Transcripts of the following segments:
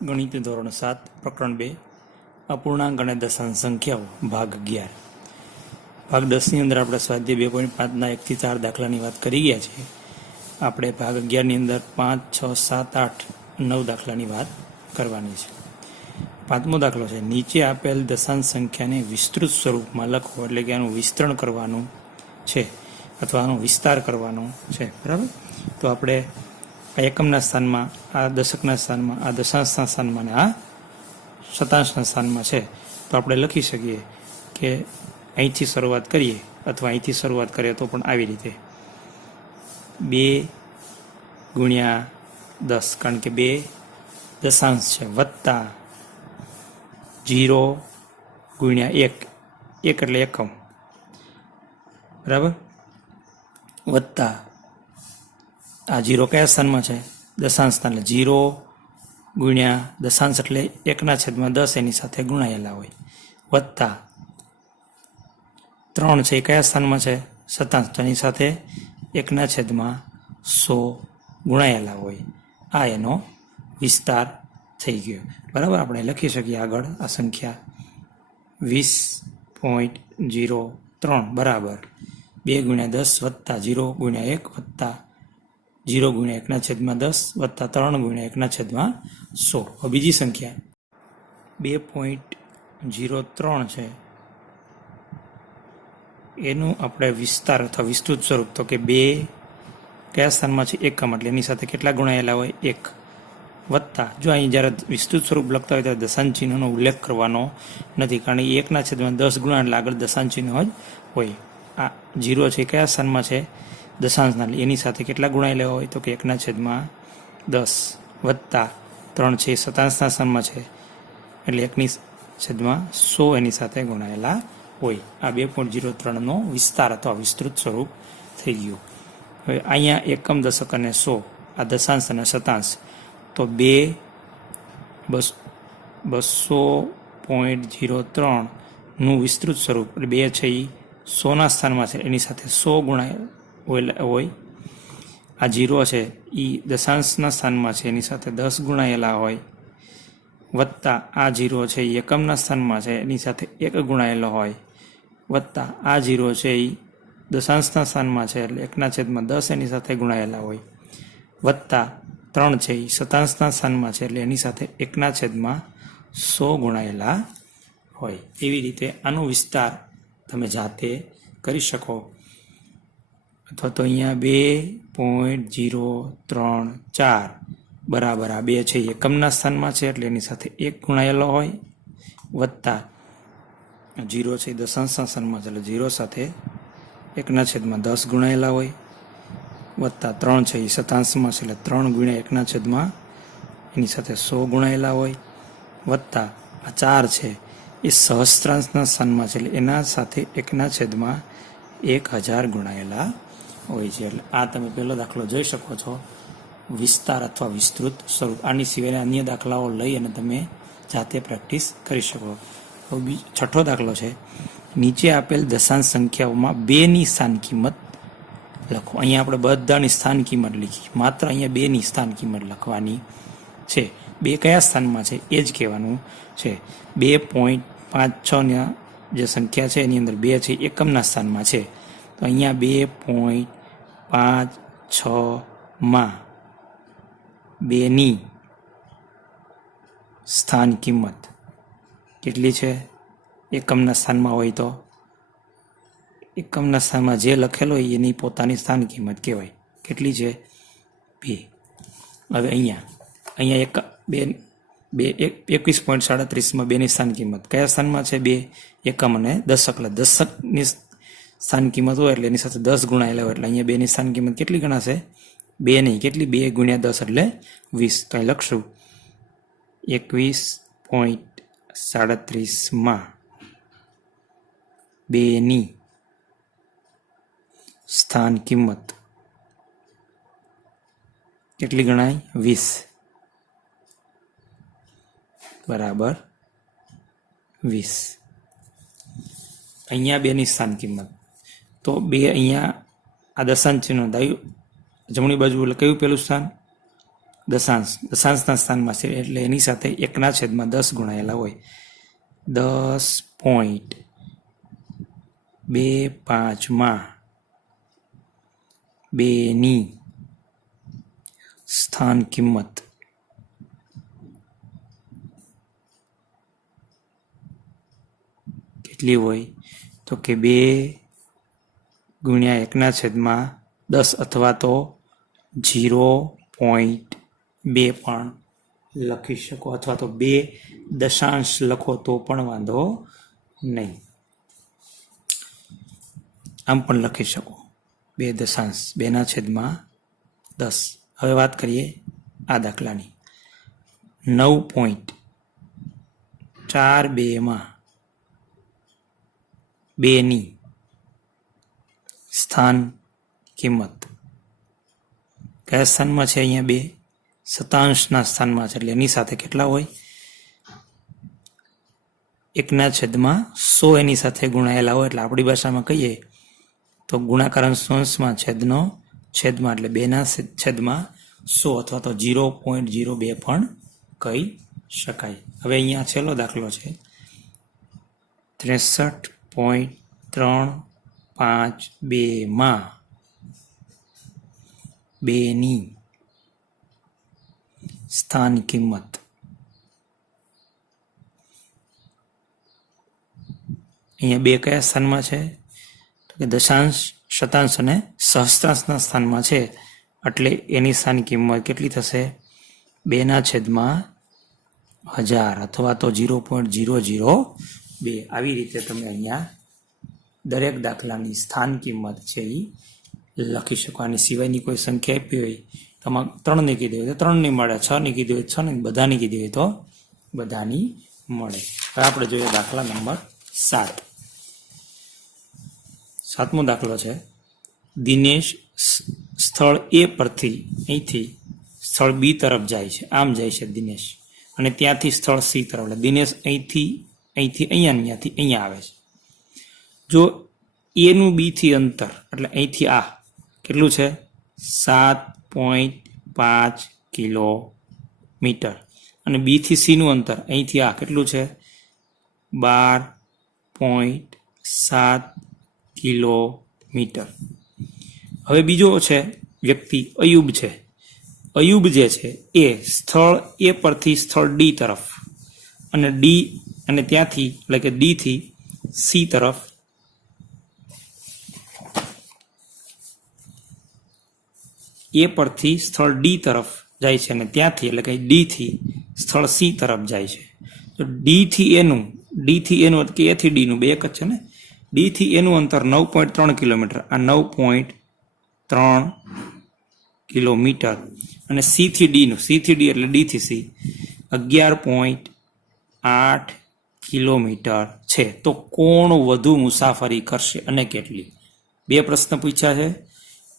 ગણિત ધોરણ 7 પ્રકરણ 2 અપૂર્ણાંક અને દશાંશ સંખ્યાઓ ભાગ 11 ભાગ 10ની અંદર આપણે સ્વાધ્યાય 2.5ના 1 થી 4 દાખલાની વાત કરી ગયા છીએ. આપણે ભાગ 11ની અંદર 5, 6, 7, 8, 9 દાખલાની વાત કરવાની છે. પાંચમો દાખલો છે, નીચે આપેલ દશાંશ સંખ્યાને વિસ્તૃત સ્વરૂપમાં લખો, એટલે કે આનું વિસ્તરણ કરવાનું છે અથવા આનો વિસ્તાર કરવાનો છે. બરાબર, તો આપણે આ એકમના સ્થાનમાં, આ દશકના સ્થાનમાં, આ દશાંશના સ્થાનમાં અને આ શતાંશના સ્થાનમાં છે. તો આપણે લખી શકીએ કે અહીંથી શરૂઆત કરીએ અથવા અહીંથી શરૂઆત કરીએ તો પણ આવી રીતે 2 ગુણ્યા 10, કારણ કે 2 દશાંશ છે, વત્તા 0 ગુણ્યા 1, 1 એટલે એકમ, બરાબર, વત્તા આ 0 કયા સ્થાનમાં છે? દશાંશ સ્થાન, એટલે 0 ગુણ્યા દશાંશ એટલે 1/10 એની સાથે ગુણાયેલા હોય, વત્તા 3 છે એ કયા સ્થાનમાં છે? શતાંશ, તો એની સાથે 1/100 ગુણાયેલા હોય. આ એનો વિસ્તાર થઈ ગયો. બરાબર, આપણે લખી શકીએ આગળ આ સંખ્યા 20.03 બરાબર 2 ગુણ્યા 10 વત્તા 0 ગુણ્યા 1 વત્તા 0 ગુણ્યા 1/10 વત્તા 3 ગુણ્યા 1/100. હવે બીજી સંખ્યા 2.03 છે, એનું આપણે વિસ્તાર અથવા વિસ્તૃત સ્વરૂપ, તો કે 2 કયા સ્થાનમાં છે? એકમ, એટલે એની સાથે કેટલા ગુણાયેલા હોય? 1, વત્તા, જો અહીં જ્યારે વિસ્તૃત સ્વરૂપ લખતા હોય ત્યારે દશાંશ ચિહ્નનો ઉલ્લેખ કરવાનો નથી, કારણ કે 1/10 ગુણા એટલે આગળ દશાંશ ચિહ્ન જ હોય. આ 0 છે કયા સ્થાનમાં છે? દશાંશના, એની સાથે કેટલા ગુણાયેલા હોય? તો કે 1/10 વત્તા 3 છે શતાંશના સ્થાનમાં છે, એટલે 1/100 એની સાથે ગુણાયેલા હોય. આ 2.03નો વિસ્તાર અથવા વિસ્તૃત સ્વરૂપ થઈ ગયું. હવે અહીંયા એકમ, દશક અને 100, આ દશાંશ અને શતાંશ, તો 200.03નું વિસ્તૃત સ્વરૂપ, એટલે 2 છે એ 100ના સ્થાનમાં છે, એની સાથે 100 ગુણાયેલા હોય. આ 0 છે એ દશાંશના સ્થાનમાં છે, એની સાથે 10 ગુણાયેલા હોય, વત્તા આ 0 છે એ એકમના સ્થાનમાં છે, એની સાથે 1 ગુણાયેલો હોય, વત્તા આ 0 છે એ દશાંશના સ્થાનમાં છે, એટલે 1/10 એની સાથે ગુણાયેલા હોય, વત્તા 3 છે એ શતાંશના સ્થાનમાં છે, એટલે એની સાથે 1/100 ગુણાયેલા હોય. એવી રીતે આનો વિસ્તાર તમે જાતે કરી શકો. અથવા તો અહીંયા 2.034 બરાબર આ 2 છે એકમના સ્થાનમાં છે, એટલે એની સાથે 1 ગુણાયેલો હોય, વત્તા 0 છે દશાંશના સ્થાનમાં છે, એટલે 0 સાથે 1/10 ગુણાયેલા હોય, વત્તા 3 છે એ શતાંશમાં છે, એટલે 3 ગુણ્યા 1/, એની સાથે 100 ગુણાયેલા હોય, વત્તા આ 4 છે એ સહસ્ત્રાંશના સ્થાનમાં છે, એટલે એના સાથે 1/1000 ગુણાયેલા હોય છે. એટલે આ તમે પહેલો દાખલો જોઈ શકો છો, વિસ્તાર અથવા વિસ્તૃત સ્વરૂપ. આની સિવાયના અન્ય દાખલાઓ લઈ અને તમે જાતે પ્રેક્ટિસ કરી શકો. છઠ્ઠો દાખલો છે, નીચે આપેલ દશાંશ સંખ્યાઓમાં 2ની સ્થાન કિંમત લખો. અહીંયા આપણે બધાની સ્થાન કિંમત લીધી, માત્ર અહીંયા 2ની સ્થાન કિંમત લખવાની છે. 2 કયા સ્થાનમાં છે એ જ કહેવાનું છે. 2.56ના જે સંખ્યા છે એની અંદર 2 છે એકમના સ્થાનમાં છે, તો અહીંયા 2.56માં 2ની સ્થાન કિંમત કેટલી છે? એકમના સ્થાનમાં હોય તો એકમના સ્થાનમાં જે લખેલો હોય એની પોતાની સ્થાન કિંમત કહેવાય. કેટલી છે? 2. હવે અહીંયા 21.37માં 2ની સ્થાન કિંમત કયા સ્થાનમાં છે? 2 એકમ અને દશક, એટલે દશકની સ્થાન કિંમત હોય એટલે એની સાથે 10 ગુણાયેલા હોય, એટલે અહીંયા 2ની સ્થાન કિંમત કેટલી ગણાશે? 2 નહીં, કેટલી? 2 ગુણ્યા 10 એટલે 20. તો અહીં લખશું 21.37માં 2ની સ્થાન કિંમત કેટલી ગણાય? 20 બરાબર 20. અહીંયા 2ની સ્થાન કિંમત, તો 2 અહીંયા આ દશાંશ ચિહ્ન જમણી બાજુ, એટલે કયું પહેલું સ્થાન? દશાંશના સ્થાનમાં છે એટલે એની સાથે 1/10 ગુણાયેલા હોય. 10.25 2ની સ્થાન કિંમત કેટલી હોય? તો કે 2 ગુણ્યા 1/10 અથવા તો 0.2 પણ લખી શકો, અથવા તો 2 દશાંશ લખો તો પણ વાંધો નહીં. આમ પણ લખી શકો 2 દશાંશ 2/10. હવે વાત કરીએ આ દાખલાની. 9.42 2ની સ્થાન કિંમત કયા સ્થાનમાં છે? અહીંયા 2 શતાંશના સ્થાનમાં છે એટલે એની સાથે કેટલા હોય? 1/100 એની સાથે ગુણાયેલા હોય. એટલે આપણી ભાષામાં કહીએ તો ગુણાકાર અંશમાં છેદનો છેદમાં એટલે 2/100 અથવા તો 0.02 પણ કહી શકાય. હવે અહીંયા છેલ્લો દાખલો છે 63.352 2ની સ્થાન કિંમત. અહીંયા 2 કયા સ્થાનમાં છે? તો કે દશાંશ, શતાંશ અને સહસ્ત્રાંશના સ્થાનમાં છે એટલે એની સ્થાન કિંમત કેટલી થશે? 2/1000 અથવા તો 0.002. આવી રીતે તમે અહીંયા દરેક દાખલાની સ્થાન કિંમત છે એ લખી શકો. આની સિવાયની કોઈ સંખ્યા આપી હોય તમારે 3ની કીધી હોય તો 3ની મળે, 6ની કીધી હોય 6ની, બધાની કીધી હોય તો બધાની મળે. હવે આપણે જોઈએ દાખલા નંબર 7. 7મો દાખલો છે દિનેશ સ્થળ A પરથી અહીંથી સ્થળ B તરફ જાય છે. આમ જાય છે દિનેશ, અને ત્યાંથી સ્થળ C તરફ. એટલે દિનેશ અહીંથી અહીંયાથી અહીંયા આવે છે. જો એનું B થી અંતર એટલે અહીંથી આ કેટલું છે? 7.5 કિલોમીટર. અને B થી C નું અંતર અહીંથી આ કેટલું છે? 12.7 કિલોમીટર. હવે બીજો છે વ્યક્તિ અયુબ છે. અયુબ જે છે એ સ્થળ A પરથી સ્થળ D તરફ અને ત્યાંથી એટલે કે D થી C તરફ A પરથી સ્થળ D તરફ જાય છે અને ત્યાંથી એટલે કે D થી સ્થળ C તરફ જાય છે. તો D થી એનું કે A થી D નું બે એક જ છે ને. D થી એનું અંતર 9.3 કિલોમીટર, આ 9.3 કિલોમીટર. અને C થી D નું, C થી D એટલે D થી C 11.8 કિલોમીટર છે. તો કોણ વધુ મુસાફરી કરશે અને કેટલી? બે પ્રશ્ન પૂછ્યા છે.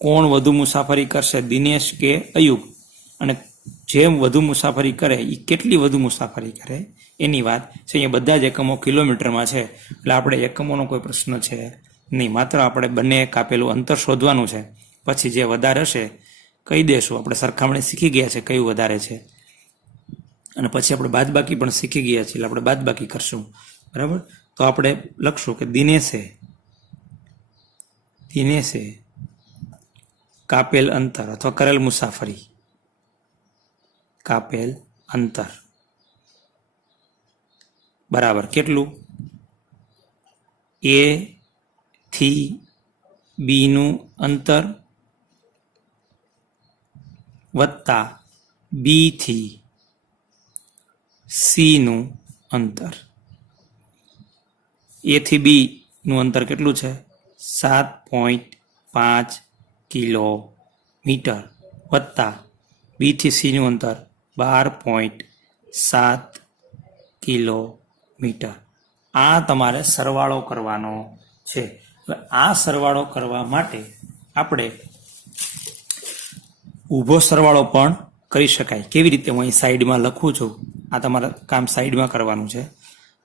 કોણ વધુ મુસાફરી કરશે, દિનેશ કે અયુબ? અને જેમ વધુ મુસાફરી કરે એ કેટલી વધુ મુસાફરી કરે એની વાત છે. અહીંયા બધા જ એકમો કિલોમીટરમાં છે એટલે આપણે એકમોનો કોઈ પ્રશ્ન છે નહીં. માત્ર આપણે બંને કાપેલું અંતર શોધવાનું છે. પછી જે વધારે હશે કહી દેશું. આપણે સરખામણી શીખી ગયા છે કયું વધારે છે, અને પછી આપણે બાદબાકી પણ શીખી ગયા છીએ એટલે આપણે બાદબાકી કરશું. બરાબર? તો આપણે લખશું કે દિનેશે કાપેલ અંતર અથવા કરેલ મુસાફરી, કાપેલ અંતર બરાબર કેટલું? A થી B નું અંતર વત્તા B થી C નું અંતર. A થી B નું અંતર કેટલું છે? 7.5 કિલોમીટર વત્તા B થી C નું અંતર 12.7 કિલોમીટર. આ તમારે સરવાળો કરવાનો છે. આ સરવાળો કરવા માટે આપણે ઊભો સરવાળો પણ કરી શકાય. કેવી રીતે? હું અહીં સાઈડમાં લખું છું. આ તમારે કામ સાઈડમાં કરવાનું છે.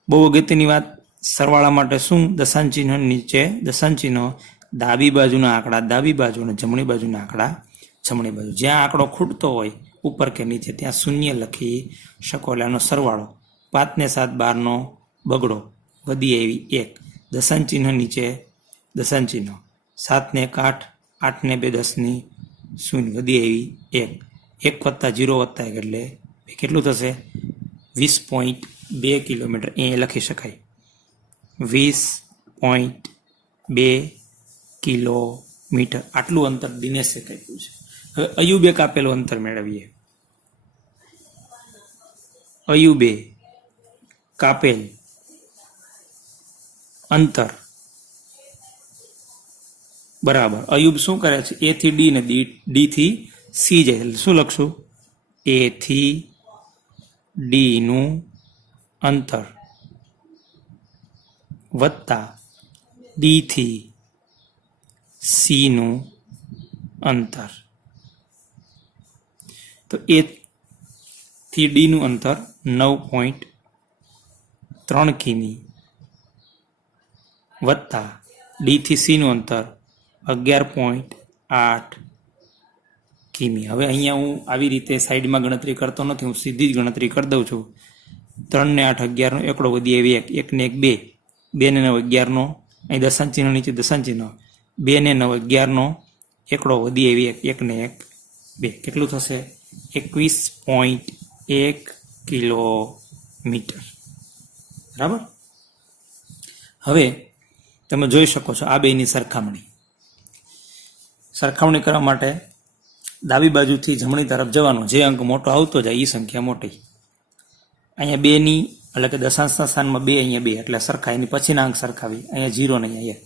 બહુ અગત્યની વાત, સરવાળા માટે શું? દશાંશ ચિહ્ન નીચે દશાંશ ચિહ્નો, ડાબી બાજુના આંકડા ડાબી બાજુ અને જમણી બાજુના આંકડા જમણી બાજુ. જ્યાં આંકડો ખૂટતો હોય ઉપર કે નીચે ત્યાં શૂન્ય લખી શકો. એટલે આનો સરવાળો 5 ને 7 12નો બગડો વધી આવી 1, દશાંશ ચિહ્ન નીચે દશાંશ ચિહ્ન, 7 ને 1 8, 8 ને 2 10ની શૂન્ય વધી આવી 1, 1 વત્તા 0 વત્તા 1 એટલે કેટલું થશે? 20.2 કિલોમીટર એ લખી શકાય. 20.2 કિલોમીટર આટલું અંતર દિનેશે કાપ્યું છે. હવે અયુબે કાપેલું અંતર મેળવીએ. અયુબે કાપેલ અંતર બરાબર અયુબ શું કરે છે? એ થી ડી ને ડી થી સી જાય એટલે શું લખશું? એ થી ડી નું અંતર વત્તા ડી થી સી નું અંતર. તો એ થી ડી નું અંતર 9.3 કિમી વત્તા ડી થી સી નું અંતર 11.8 કિમી. હવે અહીંયા હું આવી રીતે સાઈડમાં ગણતરી કરતો નથી, હું સીધી જ ગણતરી કરી દઉં છું. 3 ને 8 11નો એકડો વધી આવી 1, 1 ને 1 2, 2 ને 9 11નો અહીં દશાંશ ચિહ્ન નીચે દશાંશ ચિહ્ન, 2 ને 9 11નો એકડો વધી આવી 1, 1 ને 1 2, કેટલું થશે? 21.1 કિલોમીટર. બરાબર. હવે તમે જોઈ શકો છો આ બેની સરખામણી કરવા માટે ડાબી બાજુથી જમણી તરફ જવાનું. જે અંક મોટો આવતો જાય એ સંખ્યા મોટી. અહીંયા 2ની એટલે કે દશાંશના સ્થાનમાં 2, અહીંયા 2 એટલે સરખા. એની પછીના અંક સરખાવી. અહીંયા 0 ને અહીંયા 1.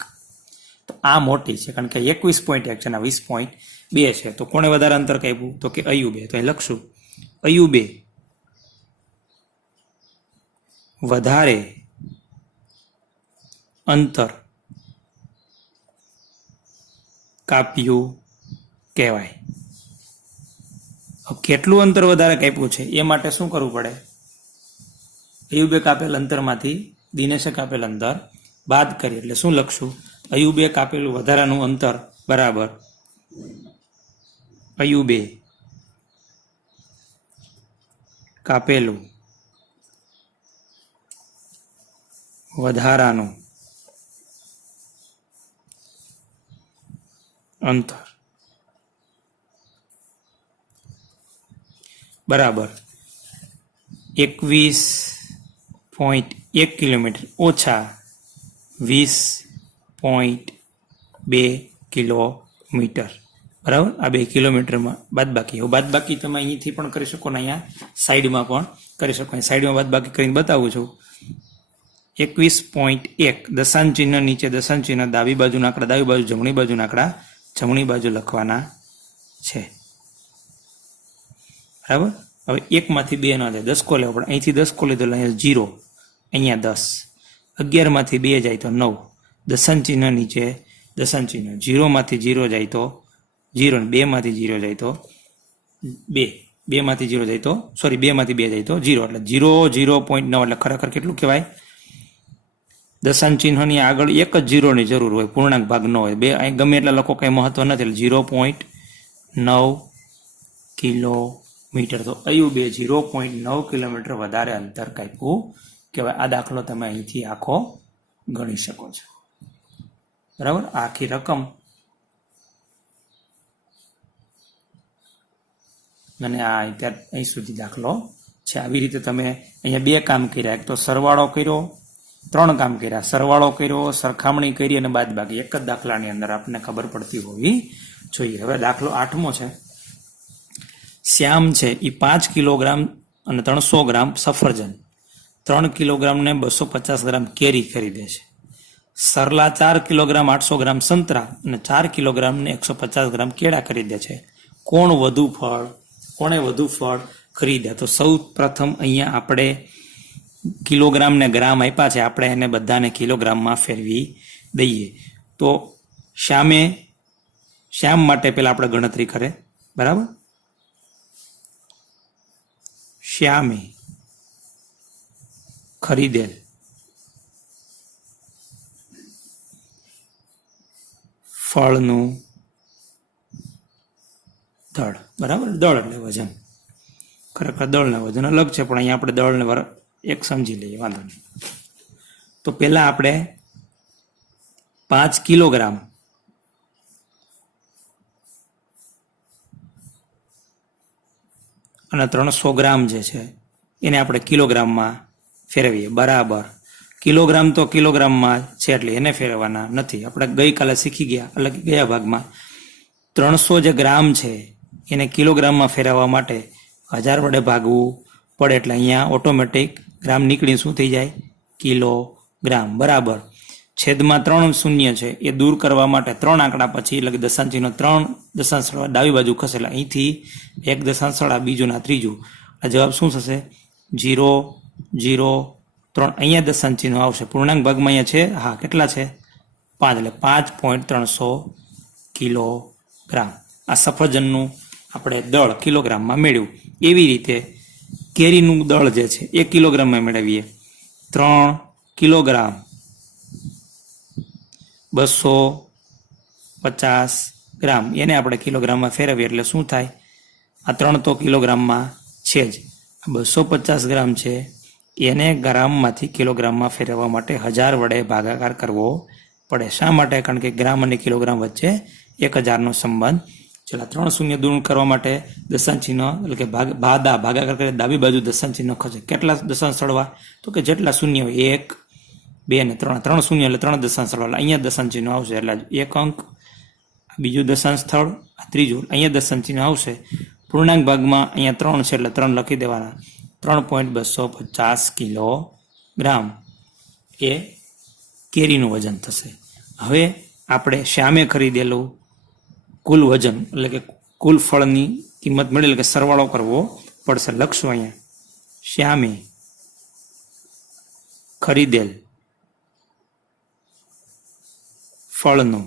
તો આ મોટી છે કારણ કે 21.1 છે અને 20.2 છે. તો કોણે વધારે અંતર કાપ્યું? તો કે અયુબે. તો અહીં લખશું અયુબે વધારે અંતર કાપ્યું કહેવાય. કેટલું અંતર વધારે કાપ્યું છે એ માટે શું કરવું પડે? અયુબે કાપેલ અંતરમાંથી દિનેશે કાપેલ અંતર બાદ કરીએ એટલે શું લખશું? અયુબે કાપેલું વધારાનું અંતર બરાબર અયુબે કાપેલું વધારાનું અંતર બરાબર 21.1 કિલોમીટર ઓછા 20.2 કિલોમીટર. બરાબર. આ 2 કિલોમીટરમાં બાદબાકી. બાદબાકી તમે અહીંથી પણ કરી શકો ને અહીંયા સાઈડમાં પણ કરી શકો. સાઈડમાં બાદબાકી કરીને બતાવું છું. 21.1 દશાંશ ચિહ્ન નીચે દશાંશ ચિહ્ન, ડાબી બાજુના આંકડા ડાબી બાજુ, જમણી બાજુના આંકડા જમણી બાજુ લખવાના છે. બરાબર. હવે 1 માંથી 2 ના જાય, 10 કો લેવો પડે. અહીંથી 10 કો લીધો અહીંયા 0, અહીંયા 10, 11 માંથી 2 જાય તો 9, દશાંશ ચિહ્ન નીચે દશાંશ ચિહ્ન, 0 માંથી 0 જાય તો 0, 2 માંથી 0 જાય તો 2, 2 માંથી 0 જાય તો 2 માંથી 2 જાય તો 0 એટલે 0, 0.9 એટલે ખરેખર કેટલું કહેવાય? દશાંશ ચિહ્નની આગળ એક જ 0ની જરૂર હોય, પૂર્ણાંક ભાગ ન હોય. બે અહીં ગમે એટલા લોકો કંઈ મહત્વ નથી એટલે 0.9 કિલોમીટર. તો અયુબે 0.9 કિલોમીટર વધારે અંતર કાપ્યું કહેવાય. આ દાખલો તમે અહીંથી આખો ગણી શકો છો. બરાબર. આખી રકમ અને આ અત્યારે અહીં સુધી દાખલો છે. આવી રીતે તમે અહીંયા 2 કામ કર્યા. એક તો સરવાળો કર્યો, 3 કામ કર્યા. સરવાળો કર્યો, સરખામણી કરી અને બાદબાકી. એક જ દાખલાની અંદર આપણને ખબર પડતી હોવી જોઈએ. હવે દાખલો 8મો છે. શ્યામ છે એ 5 કિલોગ્રામ અને 300 ગ્રામ સફરજન, 3 કિલોગ્રામ ને 250 ગ્રામ કેરી ખરીદે છે. સરલા 4 કિલોગ્રામ 800 ગ્રામ સંતરા અને 4 કિલોગ્રામ ને 150 ગ્રામ કેળા ખરીદે છે. કોણે વધુ ફળ ખરીદ્યા? તો સૌ પ્રથમ અહીંયા આપણે કિલોગ્રામ ને ગ્રામ આપ્યા છે, આપણે એને બધાને કિલોગ્રામમાં ફેરવી દઈએ. તો શ્યામ માટે પહેલા આપણે ગણતરી કરે. બરાબર. શ્યામે ખરીદેલ ફળનું દળ. બરાબર. દળ એટલે વજન. ખરેખર દળના વજન અલગ છે, પણ અહીંયા આપણે દળને એક સમજી લઈએ, વાંધો નહીં. તો પહેલાં આપણે 5 કિલોગ્રામ અને 300 ગ્રામ જે છે એને આપણે કિલોગ્રામમાં ફેરવીએ. બરાબર કિલોગ્રામ તો કિલોગ્રામમાં છે એટલે એને ફેરવવાના નથી. આપણે ગઈકાલે શીખી ગયા ગયા ભાગમાં 300 જે ગ્રામ છે એને કિલોગ્રામમાં ફેરવવા માટે 1000 વડે ભાગવું પડે, એટલે અહીંયા ઓટોમેટિક ગ્રામ નીકળી શું થઈ જાય? કિલોગ્રામ. બરાબર. છેદમાં 3 શૂન્ય છે એ દૂર કરવા માટે 3 આંકડા પછી એટલે કે દશાંશ ચિહ્ન 3 દશાંશ સ્થળ ડાબી બાજુ ખસેલા, અહીંથી 1 દશાંશ સ્થળ બીજું ના ત્રીજું, આ જવાબ શું થશે? 0 0 3. અહીંયા દશાંશ ચિહ્ન આવશે. પૂર્ણાંક ભાગમાં અહીંયા છે, હા કેટલા છે? 5, એટલે 5.300 કિલોગ્રામ. આ સફરજનનું આપણે દળ કિલોગ્રામમાં મેળવ્યું. એવી રીતે કેરીનું દળ જે છે એ કિલોગ્રામમાં મેળવીએ. 3 કિલોગ્રામ 250 ગ્રામ, એને આપણે કિલોગ્રામમાં ફેરવીએ એટલે શું થાય? આ 3 તો કિલોગ્રામમાં છે જ. 250 ગ્રામ છે એને ગ્રામમાંથી કિલોગ્રામમાં ફેરવવા માટે 1000 વડે ભાગાકાર કરવો પડે. શા માટે? કારણ કે ગ્રામ અને કિલોગ્રામ વચ્ચે 1000નો સંબંધ. ચલા 3 શૂન્ય દૂર કરવા માટે દશાંશ ચિહ્ન એટલે કે ભાગાકાર કરે ડાબી બાજુ દશાંશ ચિહ્ન ખસે. કેટલા દશાંશ સ્થળવા? તો કે જેટલા શૂન્ય હોય 1 2 અને 3. 3 શૂન્ય એટલે 3 દશાંશ સ્થળ, અહીંયા દશાંશ ચિહ્ન આવશે એટલે 1 અંક, બીજું દશાંશ સ્થળ, ત્રીજું, અહીંયા દશાંશ ચિહ્ન આવશે. પૂર્ણાંક ભાગમાં અહીંયા 3 છે એટલે 3 લખી દેવાના. 3.250 કિલોગ્રામ એ કેરીનું વજન થશે. હવે આપણે શ્યામે ખરીદેલું કુલ વજન એટલે કે કુલ ફળની કિંમત મળી એટલે કે સરવાળો કરવો પડશે. લખશું અહીંયા શ્યામે ખરીદેલ ફળનું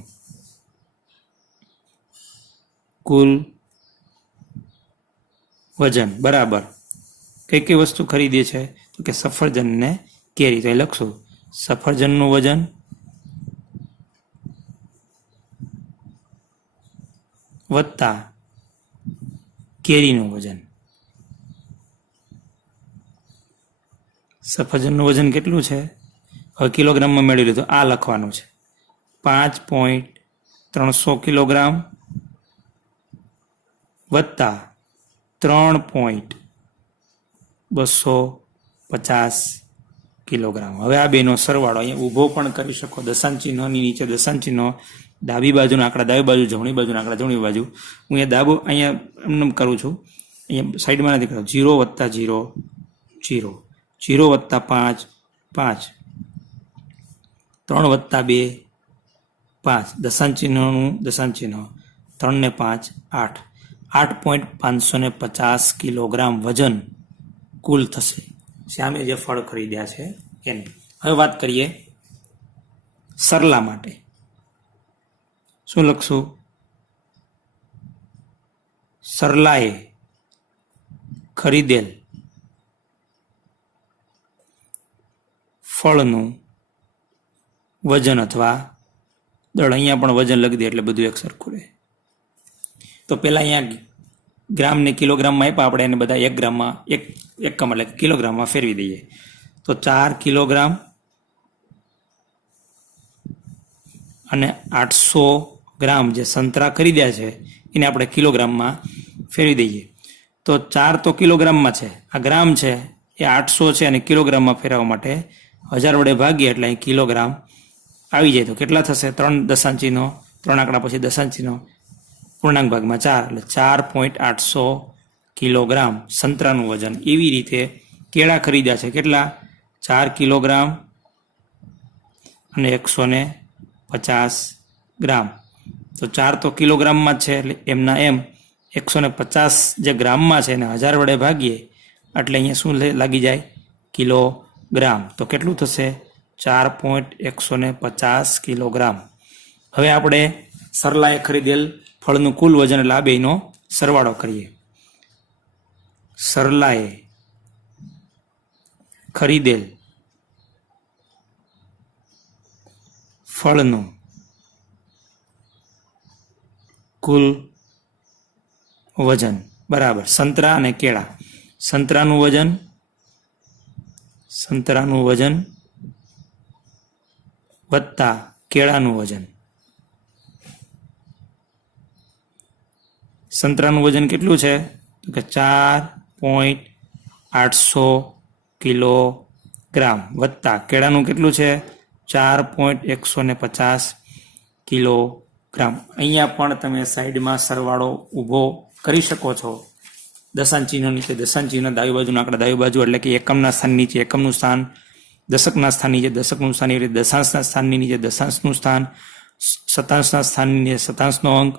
કુલ વજન બરાબર કઈ કઈ વસ્તુ ખરીદે છે? તો કે સફરજન ને કેરી. તો લખશું સફરજનનું વજન વત્તા કેરીનું વજન. સફરજનનું વજન કેટલું છે? હવે કિલોગ્રામમાં મેળવી લીધું, આ લખવાનું છે 5.300 કિલોગ્રામ વત્તા 3.250 કિલોગ્રામ. હવે આ બેનો સરવાળો અહીંયા ઊભો પણ કરી શકો. દશાંશ ચિહ્નની નીચે દશાંશ ચિહ્નો, ડાબી બાજુના આંકડા ડાબી બાજુ, જમણી બાજુના આંકડા જમણી બાજુ. હું અહીંયા એમને કરું છું, અહીંયા સાઈડમાં નથી કરતો. 0 વત્તા 0 0, 0 વત્તા 5 5, 3 વત્તા 2 5, દશાંશ ચિહ્નનું દશાંશ ચિહ્ન 3 ને 5 8, 8.550 કિલોગ્રામ વજન કુલ થશે શ્યામે જે ફળ ખરીદ્યા છે એને. હવે વાત કરીએ સરલા માટે. શું લખશું? સરલાએ ખરીદેલ ફળનું વજન અથવા દળ. અહીંયા પણ વજન લખી દે એટલે બધું એક સરખું રહે. તો પહેલાં અહીંયા ગ્રામ ને કિલોગ્રામમાં આપ્યા, આપણે એને બધા 1 ગ્રામમાં એકમ એટલે કિલોગ્રામમાં ફેરવી દઈએ. તો 4 કિલોગ્રામ અને 800 ગ્રામ જે સંતરા ખરીદ્યા છે એને આપણે કિલોગ્રામમાં ફેરવી દઈએ. તો 4 તો કિલોગ્રામમાં છે, આ ગ્રામ છે એ 800 છે અને કિલોગ્રામમાં ફેરવવા માટે 1000 વડે ભાગીએ એટલે અહીં કિલોગ્રામ આવી જાય. તો કેટલા થશે? 3 દશાંશ ચિહ્નો, 3 આંકડા પછી દશાંશ ચિહ્નો, પૂર્ણાંક ભાગમાં 4 એટલે 4.800 કિલોગ્રામ સંતરાનું વજન. એવી રીતે કેળા ખરીદ્યા છે કેટલા? 4 કિલોગ્રામ અને 150 ગ્રામ. તો 4 તો કિલોગ્રામમાં જ છે એટલે એમના એમ 150 જે ગ્રામમાં છે એને 1000 વડે ભાગીએ એટલે અહીંયા શું લાગી જાય? કિલોગ્રામ. તો કેટલું થશે? 4.150 કિલોગ્રામ. હવે આપણે સરલાએ ખરીદેલ ફળનું કુલ વજન એટલે આ બેનો સરવાળો કરીએ. સરલાએ ખરીદેલ ફળનું કુલ વજન બરાબર સંતરા અને કેળા. સંતરાનું વજન વત્તા કેળાનું વજન. સંતરાનું વજન કેટલું છે તો કે 4.800 કિલોગ્રામ વત્તા કેળાનું કેટલું છે 4.150 કિલોગ્રામ. અહીંયા પણ તમે સાઈડમાં સરવાળો ઊભો કરી શકો છો. દશાંશ ચિહ્ન નીચે દશાંશ ચિહ્ન, ડાબી બાજુના આંકડા ડાબી બાજુ, એટલે કે એકમના સ્થાન નીચે એકમનું સ્થાન, દશકના સ્થાન નીચે દશકનું સ્થાન, એવી રીતે દશાંશના સ્થાનની નીચે દશાંશનું સ્થાન, શતાંશના સ્થાનની નીચે શતાંશનો અંક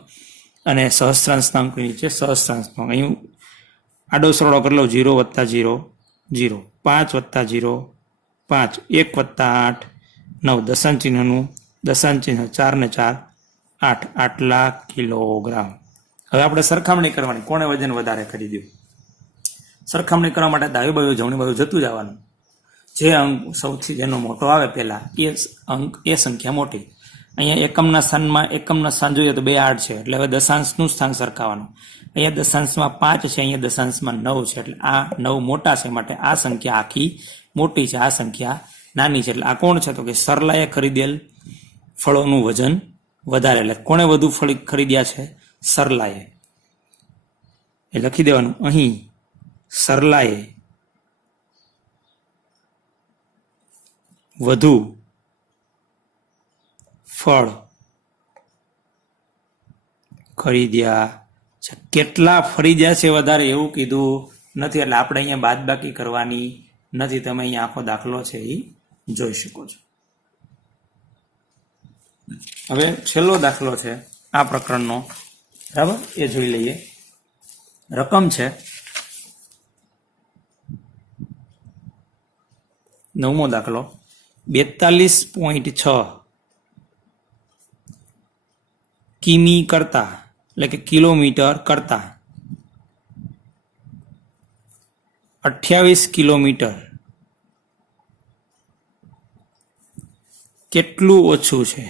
અને સહસ્ત્રાંશના અંકની નીચે સહસ્ત્રાંશનો અંક. અહીં આડો સરવાળો કરી લો 0 વત્તા 0 0, 5 વત્તા 0 5, 1 વત્તા 8 9, દશાંશ ચિહ્નનું દશાંશ ચિહ્ન 4 ને 4 8, આટલા કિલોગ્રામ. હવે આપણે સરખામણી કરવાની, કોણે વજન વધારે કરી દઉં. સરખામણી કરવા માટે ડાબી બાજુ જમણી બાજુ જતું જવાનું. જે અંક સૌથી જેનો મોટો આવે પહેલા એ સંખ્યા મોટી. અહીંયા એકમના સ્થાન જોઈએ તો 2 8 છે, એટલે હવે દશાંશનું સ્થાન સરખાવવાનું. અહીંયા દશાંશમાં 5 છે, અહીંયા દશાંશમાં 9 છે, એટલે આ 9 મોટા છે, માટે આ સંખ્યા આખી મોટી છે, આ સંખ્યા નાની છે. એટલે આ કોણ છે તો કે સરલાએ ખરીદેલ ફળોનું વજન વધારે. એટલે કોણે વધુ ફળ ખરીદ્યા છે સરલાએ. એ લખી દેવાનું અહીં સરલાએ વધુ ફળ ખરીદ્યા છે. કેટલા ખરીદ્યા છે વધારે એવું કીધું નથી, એટલે આપણે અહીંયા બાદબાકી કરવાની નથી. તમે અહીંયા આખો દાખલો છે એ જોઈ શકો છો. હવે છેલ્લો દાખલો છે આ પ્રકરણનો, બરાબર, એ જોઈ લઈએ. રકમ છે 9મો દાખલો. 42.6 કિમી કરતા, એટલે કે કિલોમીટર કરતા 28 કિલોમીટર કેટલું ઓછું છે.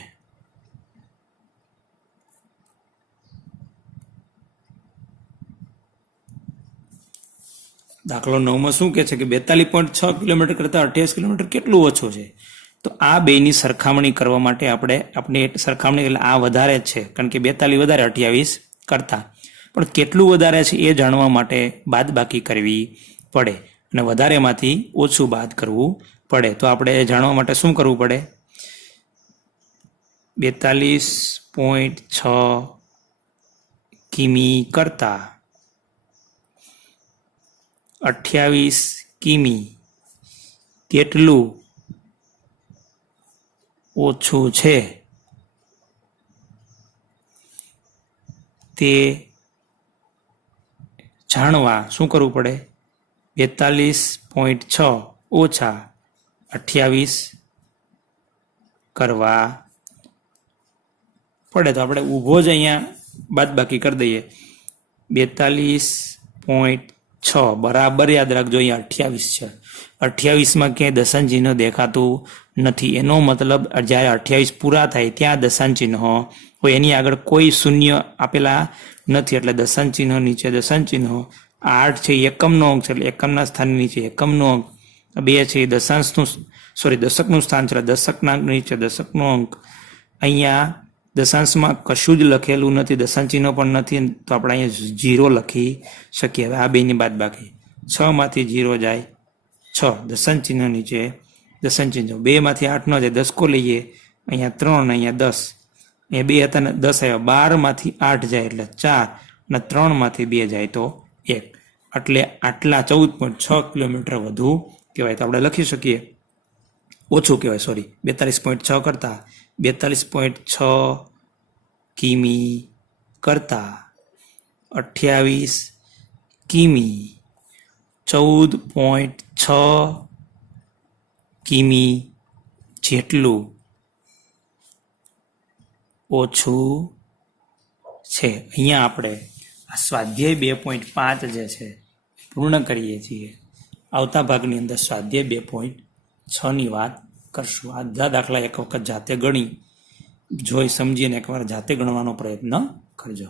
દાખલો 9માં શું કહે છે કે 42.6 કિલોમીટર કરતાં 28 કિલોમીટર કેટલું ઓછું છે. તો આ બેની સરખામણી કરવા માટે આપણે સરખામણી એટલે આ વધારે જ છે, કારણ કે 42 વધારે 28 કરતાં. પણ કેટલું વધારે છે એ જાણવા માટે બાદબાકી કરવી પડે અને વધારેમાંથી ઓછું બાદ કરવું પડે. તો આપણે એ જાણવા માટે શું કરવું પડે? 42.6 કિમી કરતાં 28 કિમી કેટલું ઓછું છે તે જાણવા શું કરવું પડે? 42.6 ઓછા 28 કરવા પડે. તો આપણે ઊભો જ અહીંયા બાદબાકી કરી દઈએ. 42.6 બરાબર યાદ રાખજો, અહીંયા 28 છે. 28માં ક્યાંય દશાંશ ચિહ્ન દેખાતું નથી. એનો મતલબ જ્યારે 28 પૂરા થાય ત્યાં દશાંશ ચિહ્ન હોય, એની આગળ કોઈ શૂન્ય આપેલા નથી, એટલે દશાંશ ચિહ્ન નીચે દશાંશ ચિહ્ન. 8 છે એ એકમનો અંક છે, એટલે એકમના સ્થાન નીચે એકમનો અંક. 2 છે એ દશકનું સ્થાન છે, એટલે દશકના અંક નીચે દશકનો અંક. અહીંયા દશાંશમાં કશું જ લખેલું નથી, દશાંશ ચિહ્ન પણ નથી, તો આપણે અહીંયા 0 લખી શકીએ. હવે આ બેની બાદબાકી 6 માંથી 0 જાય 6, દશાંશ ચિહ્ન નીચે દશાંશ ચિહ્ન. 2 માંથી 8 ન જાય, દસકો લઈએ, અહીંયા 3 ને અહીંયા 10, અહીંયા 2 હતા ને 10 આવ્યા. 12 માંથી 8 જાય એટલે 4 અને 3 માંથી 2 જાય તો 1, એટલે આટલા 14.6 કિલોમીટર વધુ કહેવાય. તો આપણે લખી શકીએ ઓછું કહેવાય, 42.6 કરતા 42.6 કિમી કરતા 28 કિમી 14.6 કિમી જેટલું ઓછું છે. અહીંયા આપણે આ સ્વાધ્યાય 2.5 જે છે પૂર્ણ કરીએ છીએ. આવતા ભાગની અંદર સ્વાધ્યાય 2.6ની વાત કરશું. આ દાખલા એક વખત જાતે ગણી જોઈ સમજીને એકવાર જાતે ગણવાનો પ્રયત્ન કરજો.